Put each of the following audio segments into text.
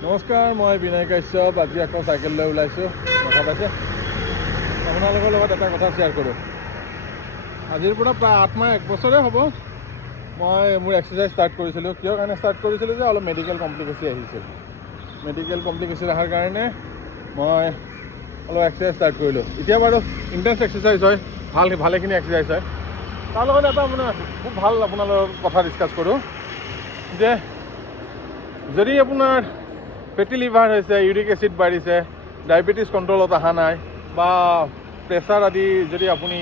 নমস্কাৰ, মই বিনয় কাশ্যপ। আজি আকৌ চাইকেল লৈ ওলাইছোঁ। দেখা পাইছে, আপোনালোকৰ লগত এটা কথা শ্বেয়াৰ কৰোঁ। আজিৰ পৰা প্ৰায় 8 মাহ 1 বছৰে হ'ব মই মোৰ এক্সাৰচাইজ ষ্টাৰ্ট কৰিছিলোঁ। কিয় কাৰণে ষ্টাৰ্ট কৰিছিলোঁ যে অলপ মেডিকেল কমপ্লিকেশ্যন আহিছিল। মেডিকেল কমপ্লিকেশ্যন অহাৰ কাৰণে মই অলপ এক্সাৰচাইজ ষ্টাৰ্ট কৰিলোঁ। এতিয়া বাৰু ইণ্টেন্স এক্সাৰচাইজ হয়, ভালেখিনি এক্সাৰচাইজ হয়। তাৰ লগত এটা মানে খুব ভাল আপোনালোকৰ কথা ডিছকাছ কৰোঁ যে যদি আপোনাৰ ফেটি লিভাৰ হৈছে, ইউৰিক এচিড বাঢ়িছে, ডায়েবেটিছ কণ্ট্ৰলত অহা নাই বা প্ৰেছাৰ আদি যদি আপুনি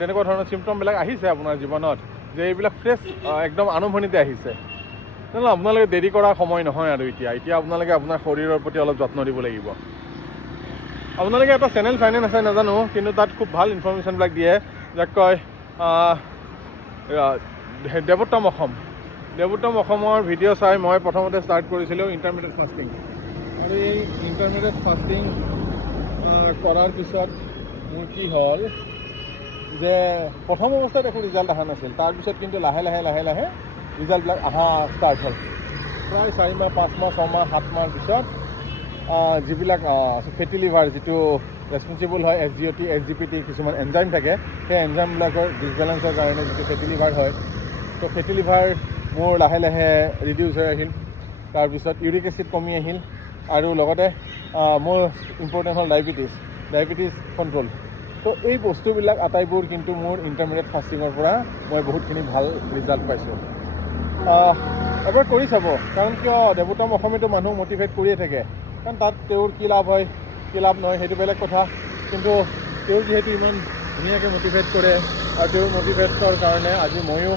তেনেকুৱা ধৰণৰ চিমটমবিলাক আহিছে আপোনাৰ জীৱনত, যে এইবিলাক ফ্ৰেছ একদম আৰম্ভণিতে আহিছে, তেনেহ'লে আপোনালোকে দেৰি কৰাৰ সময় নহয়। আৰু এতিয়া আপোনালোকে আপোনাৰ শৰীৰৰ প্ৰতি অলপ যত্ন দিব লাগিব। আপোনালোকে এটা চেনেল চাইনে নাচাই নাজানো, কিন্তু তাত খুব ভাল ইনফৰ্মেশ্যনবিলাক দিয়ে, যাক কয় দেৱোত্তম অসমৰ ভিডিঅ' চাই মই প্ৰথমতে ষ্টাৰ্ট কৰিছিলোঁ ইণ্টাৰমিডিয়েট ফাষ্টিং। আৰু এই ইণ্টাৰমিডিয়েট ফাষ্টিং কৰাৰ পিছত মোৰ কি হ'ল যে প্ৰথম অৱস্থাত একো ৰিজাল্ট অহা নাছিল। তাৰপিছত কিন্তু লাহে লাহে ৰিজাল্টবিলাক অহা ষ্টাৰ্ট হ'ল। প্ৰায় 4 মাহ 5 মাহ 6 মাহ 7 মাহৰ পিছত যিবিলাক ফেটি লিভাৰ, যিটো ৰেচপনচিবল হয় SGOT SGPT কিছুমান এনজাইম থাকে, সেই এনজাইমবিলাকৰ ডিছবেলেঞ্চৰ কাৰণে যিটো ফেটি লিভাৰ হয়, তো ফেটি লিভাৰ মোৰ লাহে ৰিডিউচ হৈ আহিল। তাৰপিছত ইউৰিক এচিড কমি আহিল, আৰু লগতে মোৰ ইম্পৰ্টেণ্ট হ'ল ডায়েবেটিছ কণ্ট্ৰল। তো এই বস্তুবিলাক আটাইবোৰ কিন্তু মোৰ ইণ্টাৰমিডিয়েট ফাষ্টিঙৰ পৰা মই বহুতখিনি ভাল ৰিজাল্ট পাইছোঁ। এবাৰ কৰি চাব, কাৰণ কিয় দেৱোত্তম অসমীয়াটো মানুহ মটিভেট কৰিয়ে থাকে। কাৰণ তাত তেওঁৰ কি লাভ হয় কি লাভ নহয় সেইটো বেলেগ কথা, কিন্তু তেওঁ যিহেতু ইমান ধুনীয়াকৈ মটিভেট কৰে, আৰু তেওঁৰ মটিভেটৰ কাৰণে আজি ময়ো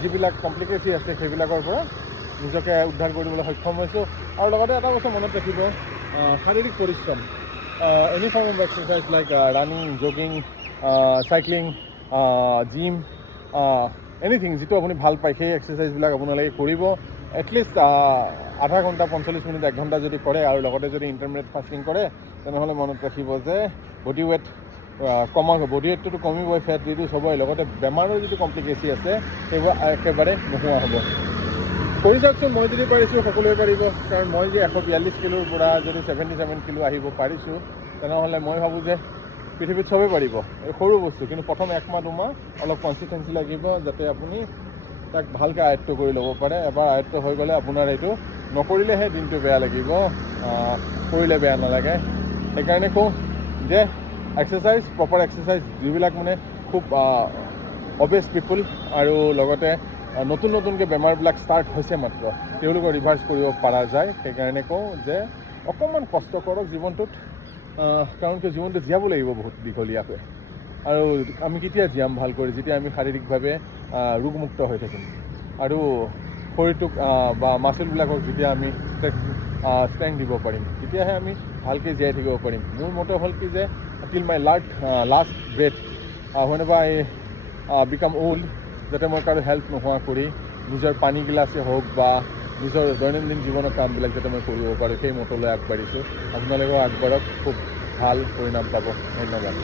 যিবিলাক কমপ্লিকেচি আছে সেইবিলাকৰ পৰা নিজকে উদ্ধাৰ কৰিবলৈ সক্ষম হৈছোঁ। আৰু লগতে এটা বস্তু মনত ৰাখিব, শাৰীৰিক পৰিশ্ৰম, any form of exercise like running, jogging, cycling, gym, anything যিটো আপুনি ভাল পায়, সেই এক্সাৰচাইজবিলাক আপোনালোকে কৰিব। এটলিষ্ট আধা ঘণ্টা 45 মিনিট 1 ঘণ্টা যদি কৰে, আৰু লগতে যদি ইণ্টাৰমিডিয়েট ফাষ্টিং কৰে, তেনেহ'লে মনত ৰাখিব যে বডি ৱেট কমাব। বডি ৱেটটোতো কমিবই, ফেট ৰিডিউচ হ'বই, লগতে বেমাৰৰ যিটো কমপ্লিকেচি আছে সেইবোৰ একেবাৰে নোহোৱা হ'ব। কৰি চাওকচোন, মই যদি পাৰিছোঁ সকলোৱে পাৰিব। কাৰণ মই যে 142 কিলোৰ পৰা যদি 77 কিলো আহিব পাৰিছোঁ, তেনেহ'লে মই ভাবোঁ যে পৃথিৱীত চবেই পাৰিব। এই সৰু বস্তু, কিন্তু প্ৰথম 1 মাহ 2 মাহ অলপ কনচিষ্টেঞ্চি লাগিব, যাতে আপুনি তাক ভালকৈ আয়ত্ব কৰি ল'ব পাৰে। এবাৰ আয়ত্ব হৈ গ'লে আপোনাৰ এইটো নকৰিলেহে দিনটো বেয়া লাগিব, কৰিলে বেয়া নালাগে। সেইকাৰণে কওঁ যে এক্সাৰচাইজ, প্ৰপাৰ এক্সাৰচাইজ, যিবিলাক মানে খুব অবেজ পিপুল আৰু লগতে নতুনকৈ বেমাৰবিলাক ষ্টাৰ্ট হৈছে মাত্ৰ, তেওঁলোকৰ ৰিভাৰ্চ কৰিব পৰা যায়। সেইকাৰণে কওঁ যে অকণমান কষ্ট কৰক জীৱনটোত, কাৰণ কি জীৱনটো জীয়াব লাগিব বহুত দীঘলীয়াকৈ। আৰু আমি কেতিয়া জীয়াম ভাল কৰি, যেতিয়া আমি শাৰীৰিকভাৱে ৰোগমুক্ত হৈ থাকিম, আৰু শৰীৰটোক বা মাচুলবিলাকক যেতিয়া আমি ষ্ট্ৰেংথ দিব পাৰিম, তেতিয়াহে আমি ভালকৈ জীয়াই থাকিব পাৰিম। মোৰ মতে হ'ল কি যে till my last breath, whenever I become old, যাতে মই কাৰো হেল্প নোহোৱা কৰি নিজৰ পানী গিলাচে হওক বা নিজৰ দৈনন্দিন জীৱনৰ কামবিলাক যাতে মই কৰিব পাৰোঁ, সেই মতলৈ আগবাঢ়িছোঁ। আপোনালোকেও আগবাঢ়ক, খুব ভাল পৰিণাম পাব। ধন্যবাদ।